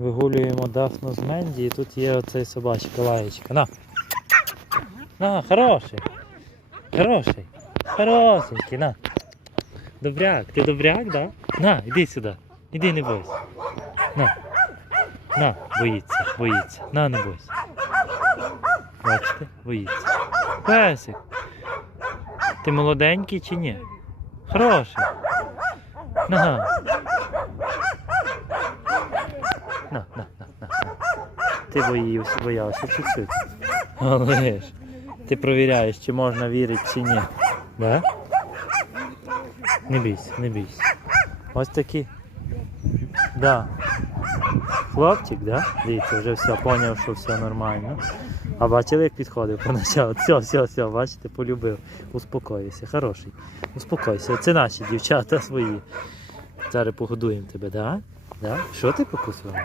Вигулюємо Дафну з Менді і тут є оцей собачка лаєчка. На. На, хороший. Хороший. Хорошенький, на. Добряк, ти добряк, да? На, іди сюди. Іди не бойся. На. На, боїться, боїться. На, не бойся. Бачите, боїться. Песик. Ти молоденький чи ні? Хороший. На. На, на, на, на. Ти боївся, боявся чуть-чуть. Але ж. Ти провіряєш, чи можна вірити, чи ні. Да? Не бійся, не бійся. Ось такі. Да. Хлопчик, да? Дивіться, вже все, поняв, що все нормально. А бачили, як підходив поначалу. Все, все, все, бачите, полюбив. Успокойся, хороший. Успокойся. Це наші дівчата свої. Зараз погодуємо тебе, да? Да? Що ти покусував?